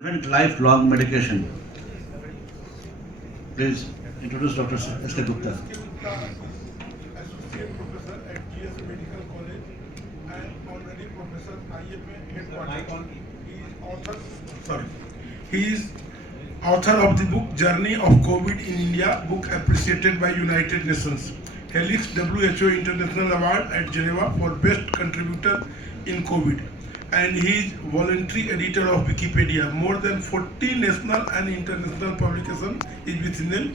Prevent lifelong medication. Please introduce Dr. SK Gupta. SK Gupta, Associate Professor at GS Medical College and already Professor IFA headquarters. He is author. Sorry. He is author of the book Journey of COVID in India, book appreciated by United Nations. Helix WHO International Award at Geneva for Best Contributor in COVID. And he is voluntary editor of Wikipedia. More than 40 national and international publications is within him.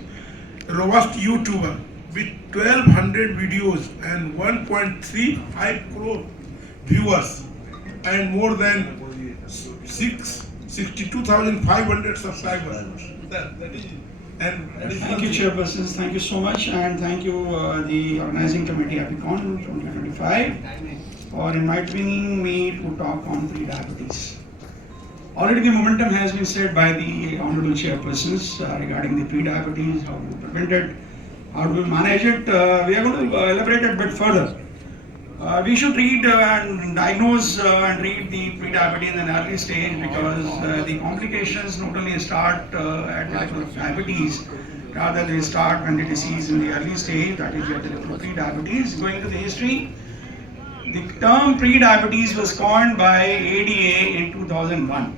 Robust YouTuber with 1200 videos and 1.35 crore viewers and more than 62,500 subscribers. That is Thank you, chairpersons. Thank you so much, and thank you, the organizing committee Apicon 2025, for inviting me to talk on pre-diabetes. Already the momentum has been said by the honorable chairpersons regarding the pre-diabetes, how to prevent it, how to manage it. We are going to elaborate a bit further. We should read and diagnose and treat the pre-diabetes in an early stage, because the complications not only start at the level of diabetes, rather they start when the disease in the early stage, that is at the level of pre-diabetes. Going to the history, the term pre-diabetes was coined by ADA in 2001.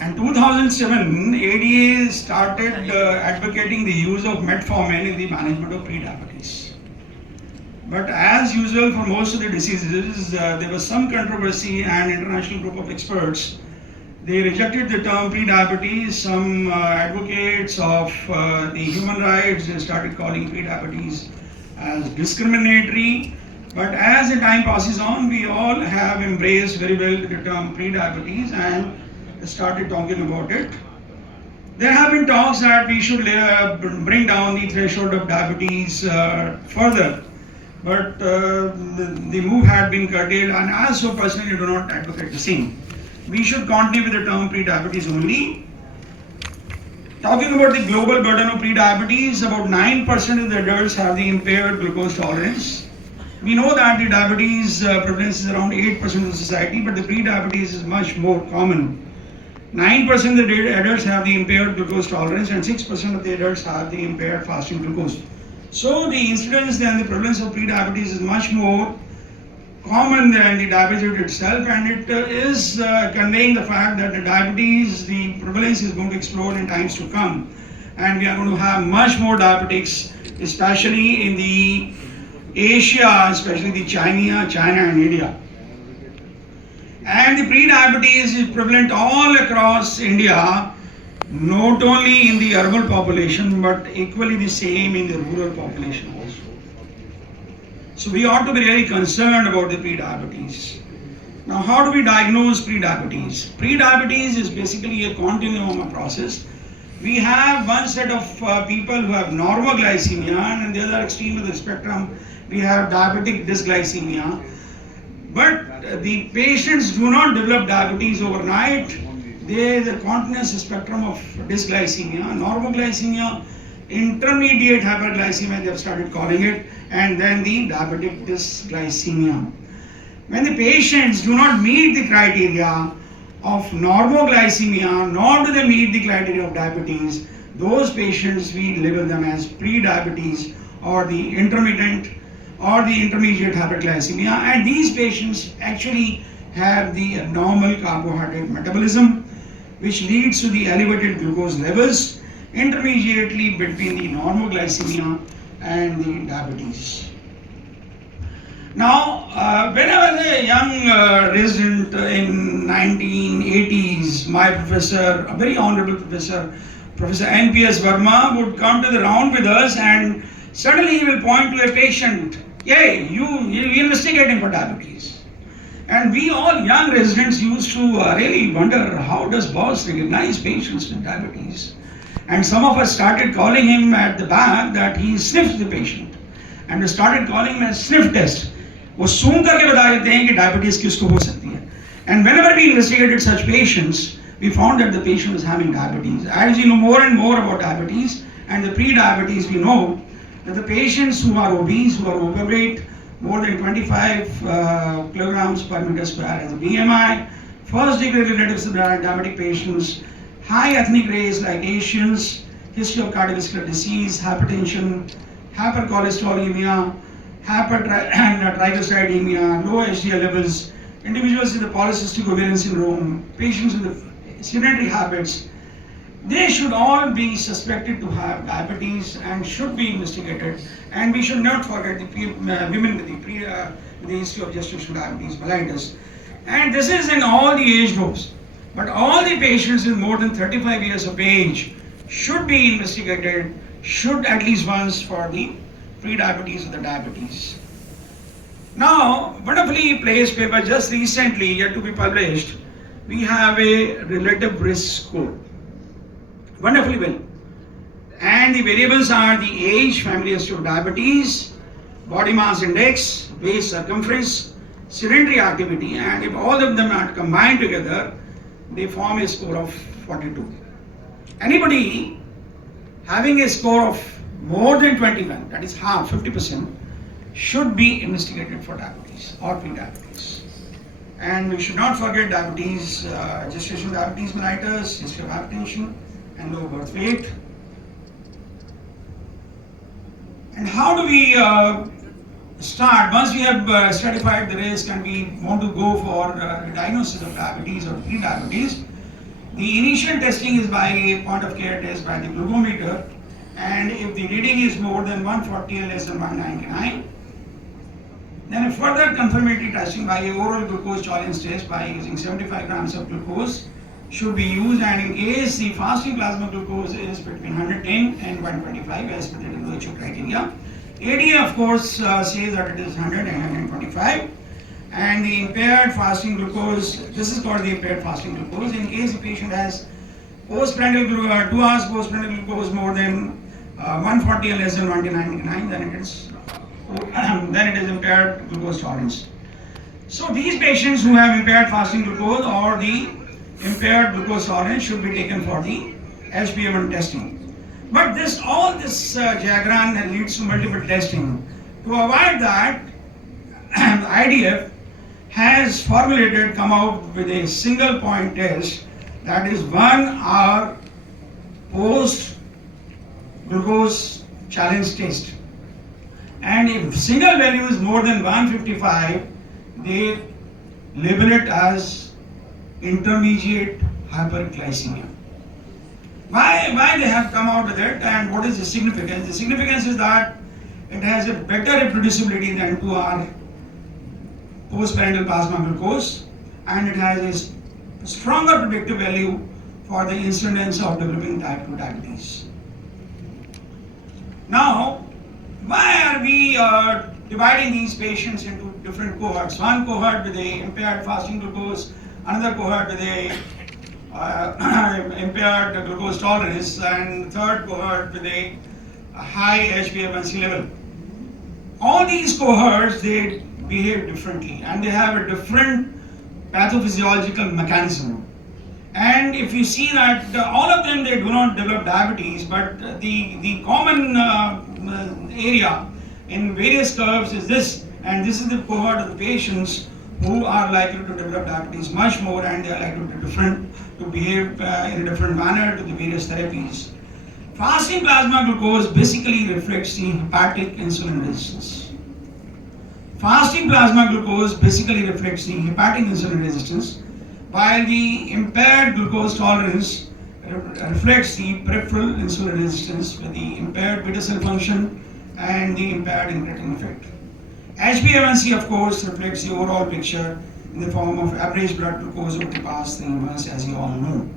And 2007, ADA started advocating the use of metformin in the management of pre-diabetes. But as usual for most of the diseases, there was some controversy, and international group of experts, they rejected the term pre-diabetes. Some advocates of the human rights, they started calling pre-diabetes as discriminatory. But as the time passes on, we all have embraced very well the term pre-diabetes and started talking about it. There have been talks that we should bring down the threshold of diabetes further. But the move had been curtailed, and I so personally do not advocate the same. We should continue with the term pre-diabetes only. Talking about the global burden of pre-diabetes, about 9% of the adults have the impaired glucose tolerance. We know that the diabetes prevalence is around 8% of the society, but the pre-diabetes is much more common. 9% of the adults have the impaired glucose tolerance, and 6% of the adults have the impaired fasting glucose. So the incidence and the prevalence of pre-diabetes is much more common than the diabetes itself, and it is conveying the fact that the diabetes, the prevalence is going to explode in times to come, and we are going to have much more diabetics, especially in the Asia, especially the China and India. And the pre-diabetes is prevalent all across India, not only in the urban population, but equally the same in the rural population also. So we ought to be really concerned about the pre-diabetes. Now, how do we diagnose pre-diabetes? Pre-diabetes is basically a continuum of process. We have one set of people who have normal glycemia, and on the other extreme of the spectrum, we have diabetic dysglycemia. But the patients do not develop diabetes overnight. There is a continuous spectrum of dysglycemia, normoglycemia, intermediate hyperglycemia, they have started calling it, and then the diabetic dysglycemia. When the patients do not meet the criteria of normoglycemia, nor do they meet the criteria of diabetes, those patients we label them as pre-diabetes or the intermittent or the intermediate hyperglycemia, and these patients actually have the abnormal carbohydrate metabolism, which leads to the elevated glucose levels intermediately between the normoglycemia and the diabetes. Now, when I was a young resident in 1980s, my professor, a very honorable professor, Professor N.P.S. Verma, would come to the round with us, and suddenly he will point to a patient, "Hey, you investigating for diabetes." And we all young residents used to really wonder, how does boss recognize patients with diabetes? And some of us started calling him at the back that he sniffed the patient, and we started calling him a sniff test. वो सूंघ करके बता देते हैं कि diabetes किसको हो सकती है. And whenever we investigated such patients, we found that the patient was having diabetes. As you know more and more about diabetes and the pre-diabetes, we know that the patients who are obese, who are overweight, more than 25 kilograms per meter square as a BMI, first degree relatives to diabetic patients, high ethnic race like Asians, history of cardiovascular disease, hypertension, hypercholesterolemia, hypertriglyceridemia, low HDL levels, individuals with the polycystic ovarian syndrome, patients with the sedentary habits, they should all be suspected to have diabetes and should be investigated. And we should not forget the women with the history of gestational diabetes mellitus. And this is in all the age groups. But all the patients with more than 35 years of age should be investigated, should at least once for the pre-diabetes or the diabetes. Now, wonderfully placed paper just recently yet to be published, we have a relative risk score. Wonderfully well. And the variables are the age, family history of diabetes, body mass index, waist circumference, sedentary activity, and if all of them are combined together, they form a score of 42. Anybody having a score of more than 21, that is half, 50%, should be investigated for diabetes or pre-diabetes. And we should not forget diabetes, gestational diabetes mellitus, history of hypertension, and low birth weight. And how do we start? Once we have stratified the risk and we want to go for diagnosis of diabetes or pre-diabetes, the initial testing is by a point of care test by the glucometer, and if the reading is more than 140 and less than 199, then a further confirmatory testing by a oral glucose tolerance test by using 75 grams of glucose should be used, and in case the fasting plasma glucose is between 110 and 125 as per the WHO criteria. ADA of course says that it is 100 and 125, and the impaired fasting glucose, this is called the impaired fasting glucose. In case the patient has postprandial glucose, 2 hours postprandial glucose more than 140 and less than 199, then it is impaired glucose tolerance. So these patients who have impaired fasting glucose or the impaired glucose tolerance should be taken for the HbA1 testing. But all this diagram leads to multiple testing. To avoid that, IDF has come out with a single point test, that is 1 hour post glucose challenge test. And if single value is more than 155, they label it as intermediate hyperglycemia. Why they have come out with it, and what is the significance? The significance is that it has a better reproducibility than 2 hour postprandial plasma glucose, and it has a stronger predictive value for the incidence of developing type 2 diabetes. Now, why are we dividing these patients into different cohorts? One cohort with a impaired fasting glucose, another cohort with a impaired glucose tolerance, and third cohort with a high HbA1c level. All these cohorts, they behave differently and they have a different pathophysiological mechanism. And if you see that all of them, they do not develop diabetes, but the common area in various curves is this, and this is the cohort of the patients who are likely to develop diabetes much more, and they are likely to behave in a different manner to the various therapies. Fasting plasma glucose basically reflects the hepatic insulin resistance. Fasting plasma glucose basically reflects the hepatic insulin resistance, while the impaired glucose tolerance reflects the peripheral insulin resistance with the impaired beta cell function and the impaired incretin effect. HbA1c, of course, reflects the overall picture in the form of average blood glucose over the past 3 months, as you all know.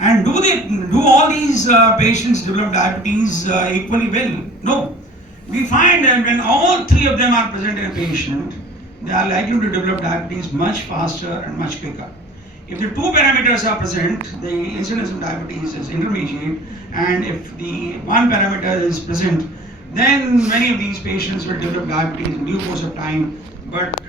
And do all these patients develop diabetes equally well? No. We find that when all 3 of them are present in a patient, they are likely to develop diabetes much faster and much quicker. If the 2 parameters are present, the incidence of diabetes is intermediate, and if the 1 parameter is present, then many of these patients will develop diabetes in due course of time. But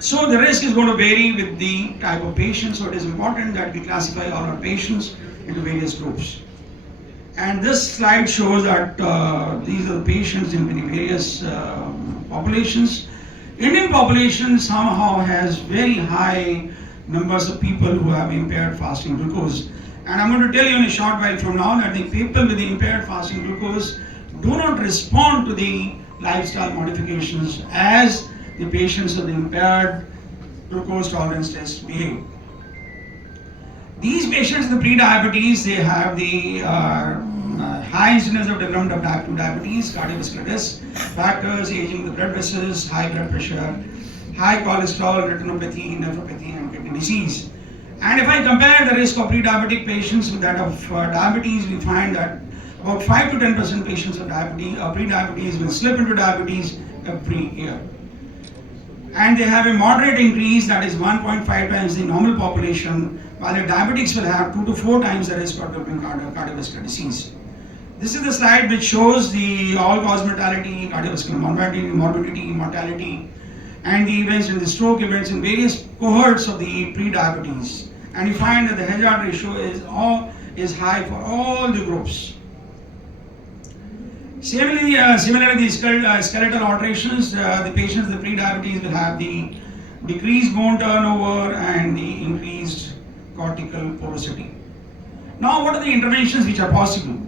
so the risk is going to vary with the type of patient, so it is important that we classify all our patients into various groups. And this slide shows that these are the patients in many various populations. Indian population somehow has very high numbers of people who have impaired fasting glucose. And I'm going to tell you in a short while from now that the people with the impaired fasting glucose do not respond to the lifestyle modifications as the patients with the impaired glucose tolerance test behave. These patients with pre-diabetes, they have the high incidence of development of type 2 diabetes, cardiovascular risk factors, aging of the blood vessels, high blood pressure, high cholesterol, retinopathy, nephropathy, and kidney disease. And if I compare the risk of pre-diabetic patients with that of diabetes, we find that about 5 to 10% patients of pre-diabetes will slip into diabetes every year. And they have a moderate increase, that is 1.5 times the normal population, while the diabetics will have 2 to 4 times the risk of developing cardiovascular disease. This is the slide which shows the all-cause mortality, cardiovascular morbidity, mortality, and the events and the stroke events in various cohorts of the pre-diabetes. And you find that the hazard ratio is high for all the groups. Similarly, the skeletal alterations, the patients with pre-diabetes will have the decreased bone turnover and the increased cortical porosity. Now, what are the interventions which are possible?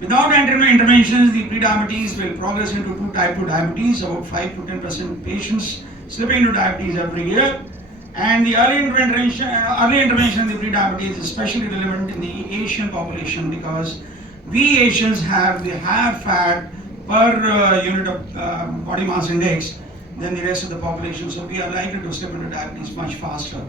Without interventions, the pre-diabetes will progress into type 2 diabetes. About 5 to 10% patients slipping into diabetes every year. And the early intervention in the pre-diabetes is especially relevant in the Asian population because we Asians have the higher fat per unit of body mass index than the rest of the population, so we are likely to slip into diabetes much faster.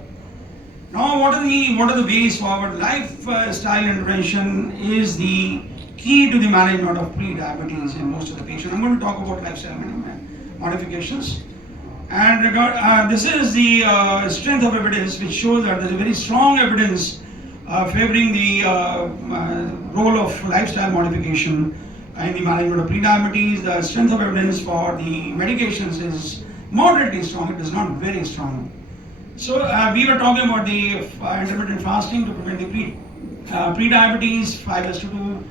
Now, what are the ways forward? Lifestyle intervention is the key to the management of pre-diabetes in most of the patients. I'm going to talk about lifestyle modifications. And this is the strength of evidence which shows that there is very strong evidence favoring the role of lifestyle modification in the management of pre-diabetes. The strength of evidence for the medications is moderately strong, it is not very strong. So we were talking about the intermittent fasting to prevent the pre-diabetes, 5:2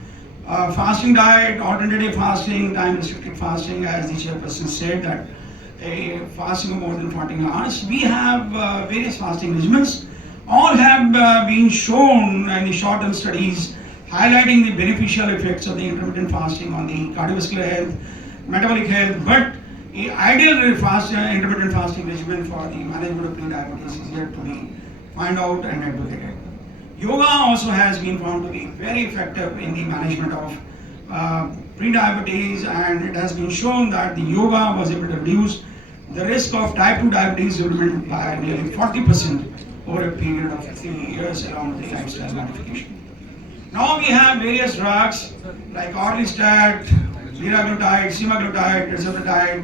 fasting diet, alternative fasting, time restricted fasting, as the chairperson said that a fasting of more than 14 hours. We have various fasting regimens. All have been shown in the short-term studies highlighting the beneficial effects of the intermittent fasting on the cardiovascular health, metabolic health, but an ideal intermittent fasting regimen for the management of pre-diabetes is yet to be found out and advocated. Yoga also has been found to be very effective in the management of pre-diabetes, and it has been shown that the yoga was able to reduce the risk of type 2 diabetes development by nearly 40% over a period of 3 years along with the lifestyle modification. Now we have various drugs like orlistat, liraglutide, semaglutide, tirzepatide.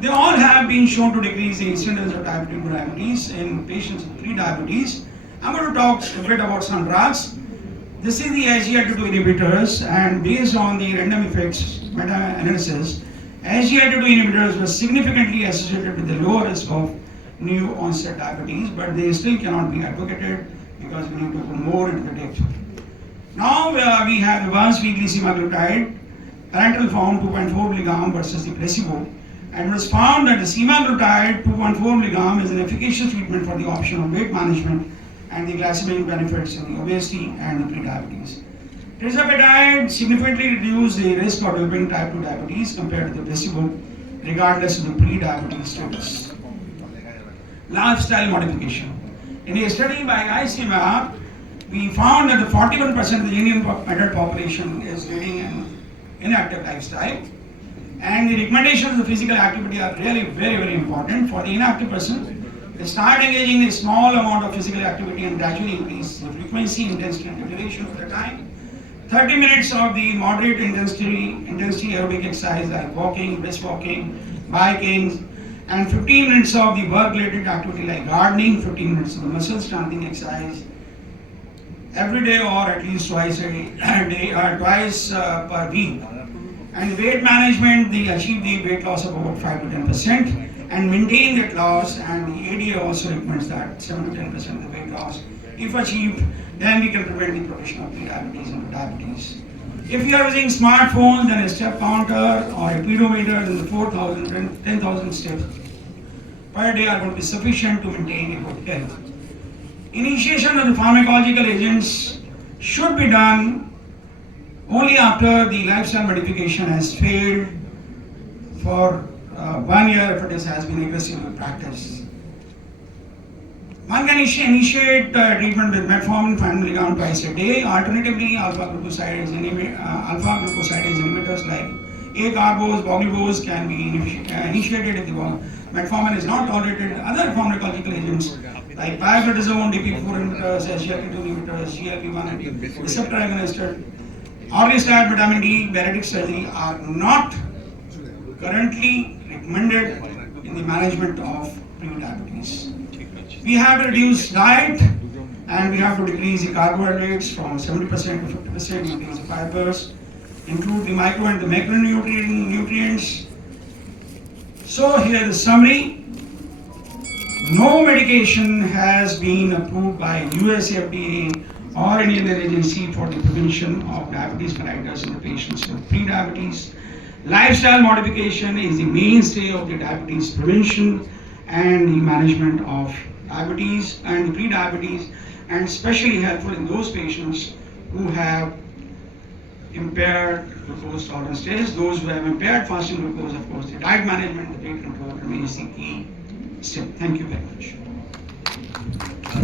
They all have been shown to decrease the incidence of type 2 diabetes in patients with pre-diabetes. I'm going to talk a bit about some drugs. This is the SGLT2 inhibitors, and based on the random effects meta-analysis, SGLT2 inhibitors were significantly associated with the lower risk of new onset diabetes, but they still cannot be advocated because we need to go more into the depth. Now we have the once weekly semaglutide, parenteral form 2.4 mg versus the placebo, and it was found that the semaglutide 2.4 mg is an efficacious treatment for the option of weight management and the glycemic benefits in the obesity and the pre-diabetes. Tirzepatide significantly reduced the risk of developing type 2 diabetes compared to the placebo, regardless of the pre-diabetes status. Lifestyle modification. In a study by ICMR, we found that the 41% of the Indian adult population is leading an inactive lifestyle, and the recommendations of physical activity are really very, very important. For the inactive person, they start engaging in a small amount of physical activity and gradually increase the frequency, intensity, and duration over the time. 30 minutes of the moderate intensity aerobic exercise like walking, brisk walking, biking, and 15 minutes of the work-related activity like gardening, 15 minutes of the muscle strengthening exercise every day or at least twice per week. And weight management, they achieve the weight loss of about 5 to 10% and maintain that loss, and the ADA also recommends that 7 to 10% of the weight loss. If achieved, then we can prevent the progression of pre-diabetes and diabetes. If you are using smartphones, then a step counter or a pedometer in the 4,000 and 10,000 steps per day are going to be sufficient to maintain a good health. Initiation of the pharmacological agents should be done only after the lifestyle modification has failed for 1 year if it has been aggressively practiced. One can initiate treatment with metformin 5 mg twice a day. Alternatively, alpha glucosidase inhibitors like A-carbose, boglibose can be initiated if the metformin is not tolerated. Other pharmacological agents like pioglitazone, DPP-4 inhibitors, SGLT2 inhibitors, GLP-1 receptor agonists, orlistat, vitamin D, bariatric surgery are not currently recommended in the management of prediabetes. We have to reduce diet and we have to decrease the carbohydrates from 70% to 50%, increase the fibers, include the micro and the macronutrients. So here the summary. No medication has been approved by US FDA or any other agency for the prevention of diabetes mellitus in the patients with prediabetes. Lifestyle modification is the mainstay of the diabetes prevention and the management of diabetes and the prediabetes, and especially helpful in those patients who have impaired glucose tolerance tests. Those who have impaired fasting glucose, of course, the diet management, the weight control remains the key step. Thank you very much.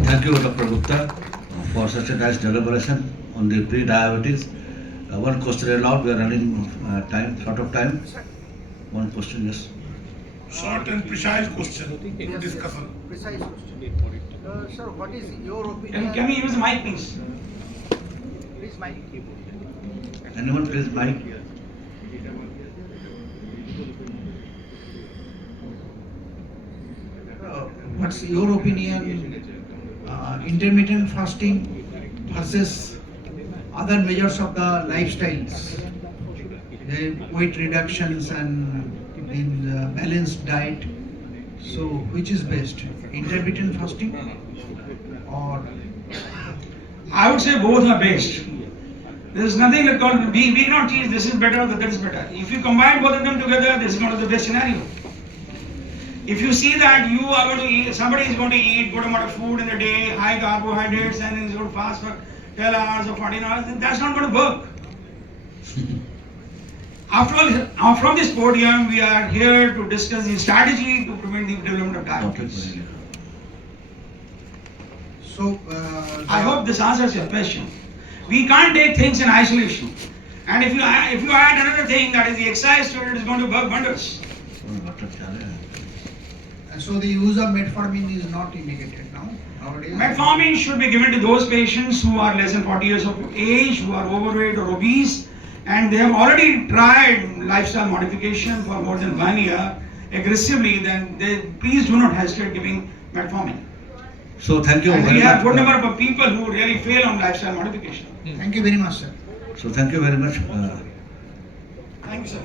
Thank you, Dr. Gupta, for such a nice deliberation on the pre-diabetes. One question allowed. We are running short of time. One question, yes. Short and precise question to discussion. Precise question. Sir, what is your opinion? Can we use the mic, please? Please, mic. Anyone, please, mic. What's your opinion? Intermittent fasting versus other measures of the lifestyles, the weight reductions and in balanced diet. So, which is best, intermittent fasting or? I would say both are best. There is nothing like called we cannot teach this is better or that is better. If you combine both of them together, this is not the best scenario. If you see that you are going to eat, somebody is going to eat good amount of food in a day, high carbohydrates, and is going to fast for 12 hours or 14 hours, then that's not going to work. After all, from this podium, we are here to discuss the strategy to prevent the development of diabetes. So, I hope this answers your question. We can't take things in isolation. And if you add another thing, that is the exercise to it, is going to work wonders. so the use of metformin is not indicated now nowadays. Metformin should be given to those patients who are less than 40 years of age, who are overweight or obese, and they have already tried lifestyle modification for more than 1 year aggressively, then please do not hesitate giving metformin. So thank you And very we have much. good number of people who really fail on lifestyle modification. Thank you very much, sir. So thank you very much. Thank you, sir.